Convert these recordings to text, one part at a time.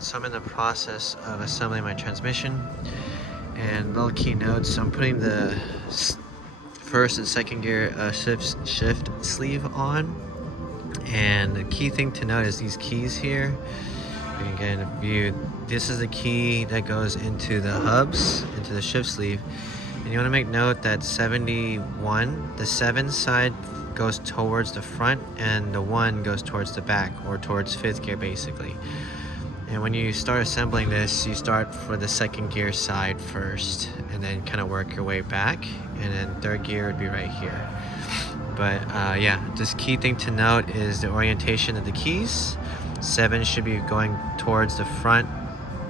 Alright, so I'm in the process of assembling my transmission, and little key notes, so I'm putting the first and second gear shift sleeve on, and the key thing to note is these keys here. You can get in a view. This is the key that goes into the hubs, into the shift sleeve, and you want to make note that 71, the 7 side goes towards the front and the 1 goes towards the back, or towards 5th gear basically. And when you start assembling this, you start for the 2nd gear side first and then kind of work your way back, and then 3rd gear would be right here. But yeah, this key thing to note is the orientation of the keys. 7 should be going towards the front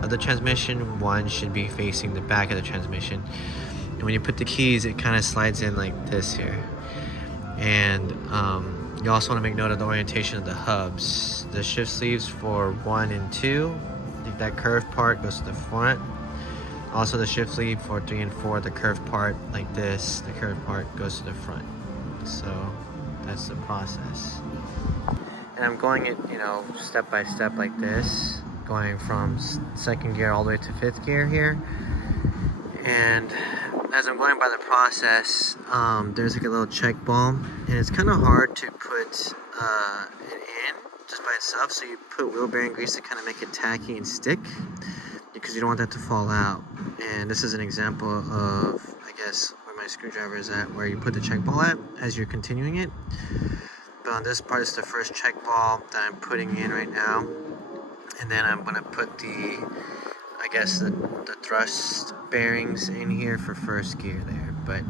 of the transmission, 1 should be facing the back of the transmission. And when you put the keys, it kind of slides in like this here. And you also want to make note of the orientation of the hubs. The shift sleeves for 1 and 2, that curved part goes to the front. Also the shift sleeve for 3 and 4, the curved part like this, the curved part goes to the front. So that's the process. And I'm going it, step by step like this, going from 2nd gear all the way to 5th gear here. And as I'm going by the process, there's like a little check ball, and it's kind of hard to put it in just by itself, so you put wheel bearing grease to kind of make it tacky and stick, because you don't want that to fall out. And this is an example of, I guess, where my screwdriver is at, where you put the check ball at as you're continuing it. But on this part, it's the first check ball that I'm putting in right now, and then I'm going to put the thrust bearings in here for 1st gear there. But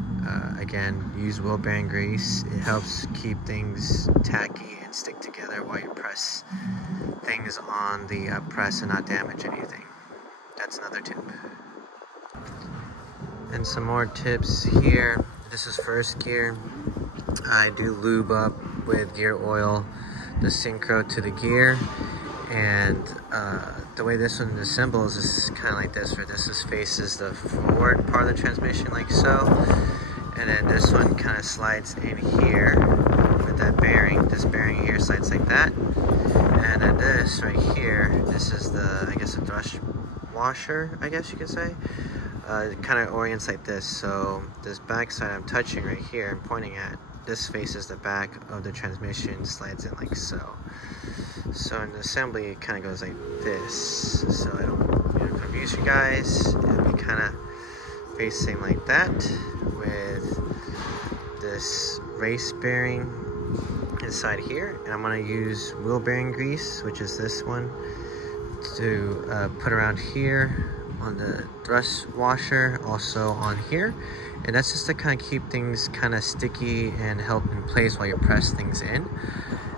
again, use wheel bearing grease. It helps keep things tacky and stick together while you press things on the press and not damage anything. That's another tip. And some more tips here. This is 1st gear. I do lube up with gear oil the synchro to the gear, and the way this one assembles is kind of like this, where this faces the forward part of the transmission like so, and then this one kind of slides in here with that bearing. This bearing here slides like that, and then this right here, this is the, I guess, a thrust washer, I guess you could say. It kind of orients like this, so this back side I'm touching right here and pointing at, this faces the back of the transmission, slides in like so. So in the assembly, it kind of goes like this, so I don't confuse you guys. It'll be kind of facing like that, with this race bearing inside here. And I'm going to use wheel bearing grease, which is this one, to put around here on the thrust washer, also on here. And that's just to kind of keep things kind of sticky and help in place while you press things in.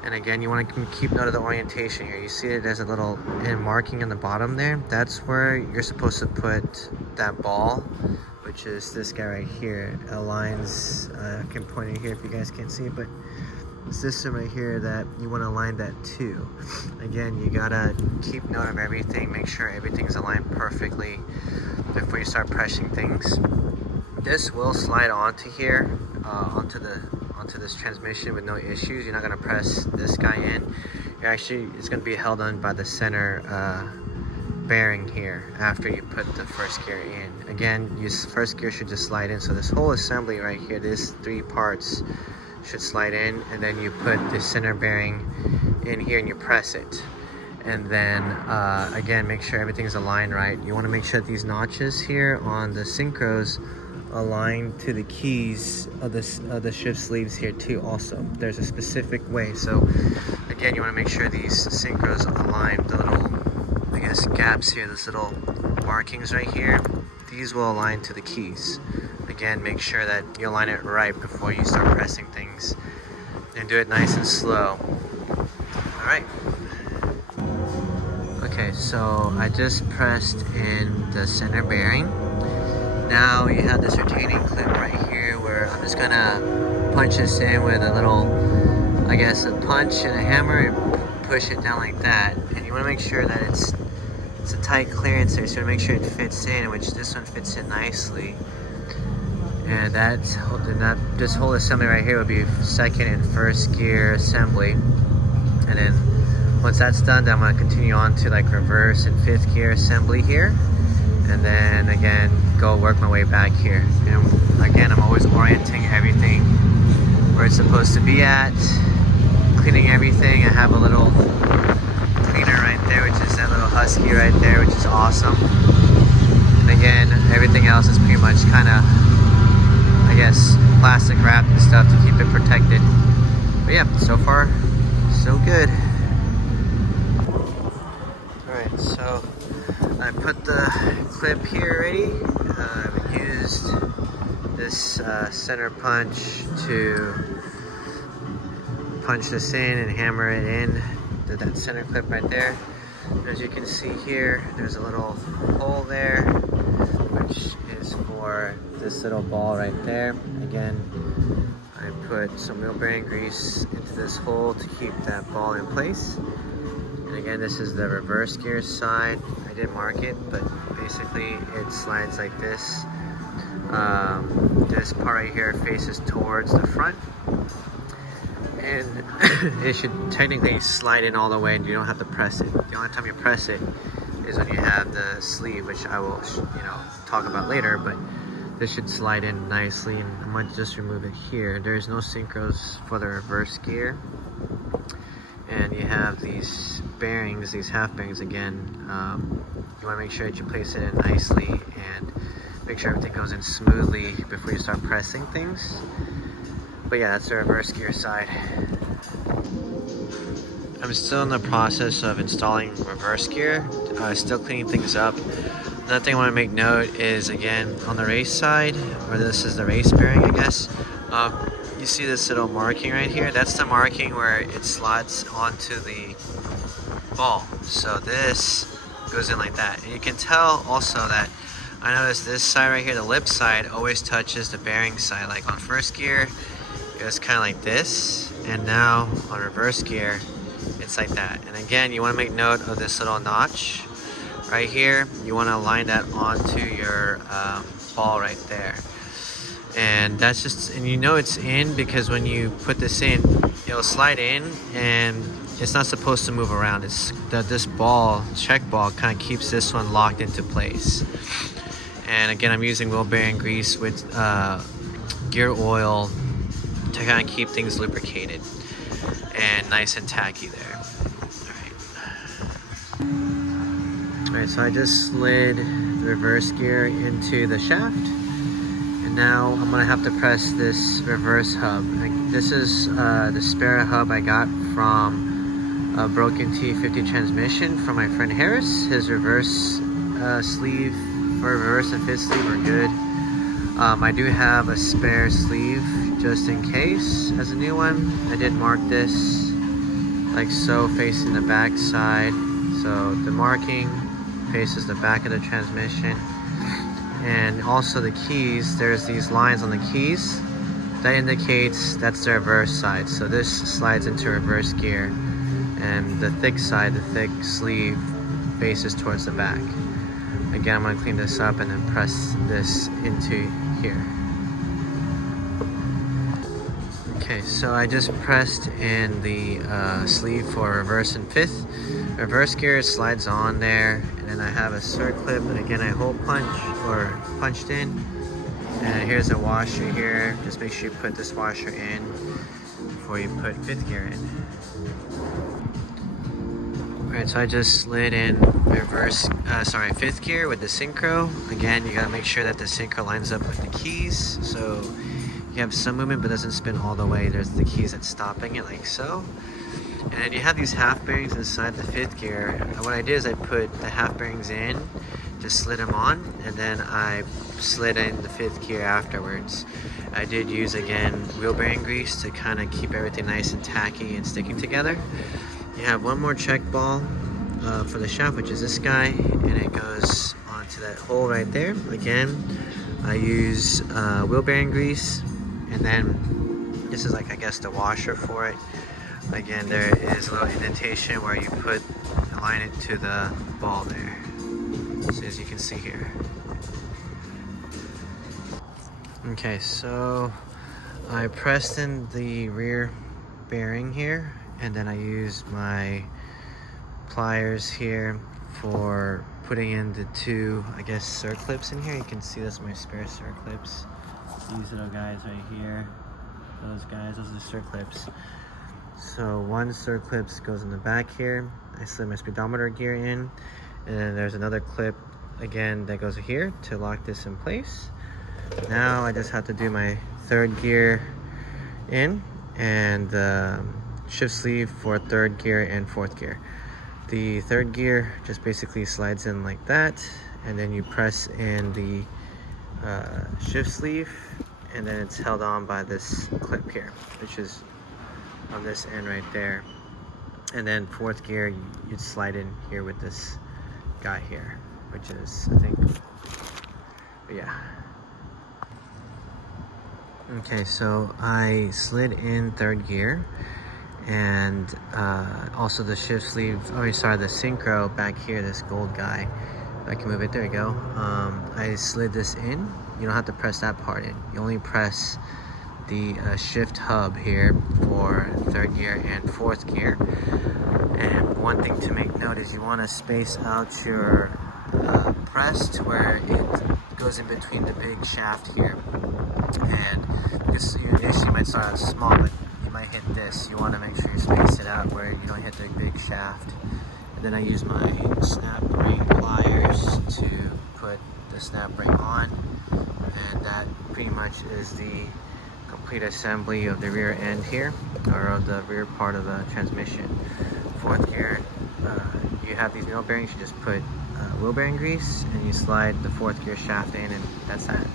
And again, you want to keep note of the orientation here. You see it as a little marking on the bottom there. That's where you're supposed to put that ball, which is this guy right here. It aligns, I can point it here if you guys can't see it, but it's this one right here that you want to align that to. Again, you gotta keep note of everything. Make sure everything's aligned perfectly before you start pressing things. This will slide onto here, onto this transmission with no issues. You're not gonna press this guy in. It's gonna be held on by the center bearing here after you put the 1st gear in. Again, your 1st gear should just slide in. So this whole assembly right here, these 3 parts should slide in, and then you put the center bearing in here and you press it. And then again, make sure everything's aligned right. You want to make sure that these notches here on the synchros align to the keys of the shift sleeves here too. Also, there's a specific way. So again, you want to make sure these synchros align. The little, I guess, gaps here, those little markings right here, these will align to the keys. Again, make sure that you align it right before you start pressing things, and do it nice and slow. Alright. Okay, so I just pressed in the center bearing. Now you have this retaining clip right here, where I'm just gonna punch this in with a little, I guess, a punch and a hammer, and push it down like that. And you want to make sure that it's a tight clearance there, so you want to make sure it fits in, which this one fits in nicely. And this whole assembly right here would be 2nd and 1st gear assembly. And then Once that's done, then I'm going to continue on to like reverse and fifth gear assembly here, and then again go work my way back here. And again, I'm always orienting everything where it's supposed to be at, cleaning everything. I have a little cleaner right there, which is that little husky right there, which is awesome. And again, everything else is pretty much kind of, I guess, plastic wrapped and stuff to keep it protected. But yeah, so far so good. Alright, so I put the clip here already. I've used this center punch to punch this in and hammer it in to that center clip right there. As you can see here, there's a little hole there, which is for this little ball right there. Again, I put some wheel bearing grease into this hole to keep that ball in place. And again, this is the reverse gear side. I did mark it, but basically it slides like this. This part right here faces towards the front, and it should technically slide in all the way, and you don't have to press it. The only time you press it is when you have the sleeve, which I will, talk about later. But this should slide in nicely, and I'm going to just remove it here. There's no synchros for the reverse gear, and you have these bearings, these half bearings again. You want to make sure that you place it in nicely and make sure everything goes in smoothly before you start pressing things. But yeah, that's the reverse gear side. I'm still in the process of installing reverse gear, still cleaning things up. Another thing I want to make note is, again, on the race side, or this is the race bearing, I guess, you see this little marking right here? That's the marking where it slots onto the ball. So this goes in like that. And you can tell also that I noticed this side right here, the lip side, always touches the bearing side. Like on first gear, it was kind of like this, and now on reverse gear, it's like that. And again, you want to make note of this little notch right here. You want to align that onto your ball right there. And that's just, and you know it's in because when you put this in, it'll slide in, and it's not supposed to move around. It's that this ball, check ball, kind of keeps this one locked into place. And again, I'm using wheel bearing grease with gear oil to kind of keep things lubricated and nice and tacky there. Alright, so I just slid the reverse gear into the shaft, and now I'm gonna have to press this reverse hub. This is the spare hub I got from a broken T50 transmission from my friend Harris. His reverse sleeve for reverse and fifth sleeve are good. I do have a spare sleeve just in case as a new one. I did mark this like so, facing the back side. So the marking faces the back of the transmission. And also the keys, there's these lines on the keys that indicates that's the reverse side. So this slides into reverse gear, and the thick side, the thick sleeve, faces towards the back. Again, I'm going to clean this up and then press this into here. Okay, so I just pressed in the sleeve for reverse and fifth. Reverse gear slides on there, and then I have a circlip, and again I hole punched in. And here's a washer here. Just make sure you put this washer in before you put fifth gear in. Alright, so I just slid in fifth gear with the synchro. Again, you gotta make sure that the synchro lines up with the keys, so you have some movement but doesn't spin all the way. There's the keys that's stopping it, like so. And you have these half bearings inside the fifth gear. What I did is I put the half bearings in, just slid them on, and then I slid in the fifth gear afterwards. I did use, again, wheel bearing grease to kind of keep everything nice and tacky and sticking together. You have one more check ball for the shaft, which is this guy, and it goes onto that hole right there. Again, I use wheel bearing grease, and then this is like, I guess, the washer for it. Again, there is a little indentation where you align it to the ball there. So as you can see here. Okay, so I pressed in the rear bearing here, and then I used my pliers here for putting in the two, I guess, circlips in here. You can see that's my spare circlips. These little guys right here, those guys, those are the circlips. So one circlips goes in the back here. I slid my speedometer gear in, and then there's another clip again that goes here to lock this in place. Now I just have to do my third gear in and shift sleeve for third gear and fourth gear. The third gear just basically slides in like that, and then you press in the shift sleeve, and then it's held on by this clip here, which is on this end right there. And then fourth gear, you'd slide in here with this guy here, which is, I think, but yeah. Okay, so I slid in third gear, and also the shift sleeve, oh sorry, the synchro back here, this gold guy, if I can move it, there you go. I slid this in. You don't have to press that part in. You only press the shift hub here for third gear and fourth gear. And one thing to make note is you want to space out your press to where it goes in between the big shaft here. And because initially you might start out small, but you might hit this. You want to make sure you space it out where you don't hit the big shaft. And then I use my snap ring pliers to put the snap ring on, and that pretty much is the complete assembly of the rear end here, or of the rear part of the transmission. Fourth gear, you have these wheel bearings. You just put wheel bearing grease and you slide the fourth gear shaft in, and that's that.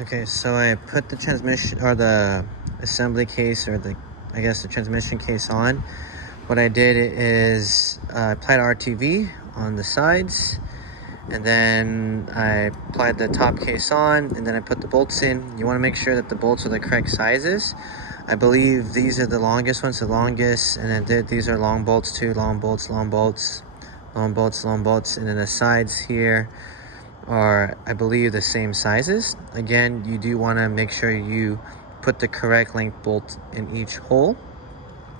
Okay, so I put the transmission, or the assembly case, or the, I guess the transmission case on. What I did is I applied RTV on the sides, and then I applied the top case on, and then I put the bolts in. You want to make sure that the bolts are the correct sizes. I believe these are the longest ones, the longest, and then these are long bolts too, long bolts, long bolts, long bolts, long bolts, and then the sides here are, I believe, the same sizes. Again, you do want to make sure you put the correct length bolt in each hole.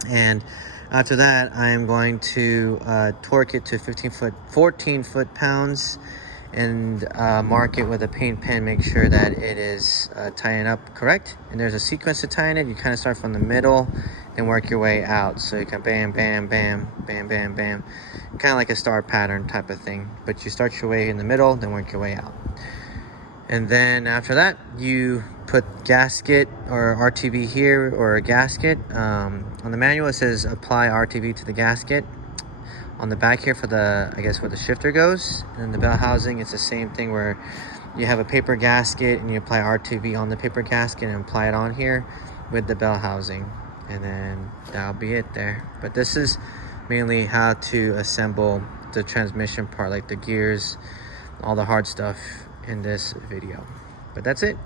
And after that, I am going to torque it to 14 foot-pounds and mark it with a paint pen. Make sure that it is tying up correct. And there's a sequence to tying it. You kind of start from the middle and work your way out. So you can bam, bam, bam, bam, bam, bam. Kind of like a star pattern type of thing. But you start your way in the middle, then work your way out. And then after that, you put gasket or RTV here, or a gasket. On the manual it says apply RTV to the gasket. On the back here for the, I guess, where the shifter goes. And the bell housing, it's the same thing where you have a paper gasket and you apply RTV on the paper gasket and apply it on here with the bell housing. And then that'll be it there. But this is mainly how to assemble the transmission part, like the gears, all the hard stuff in this video. But that's it.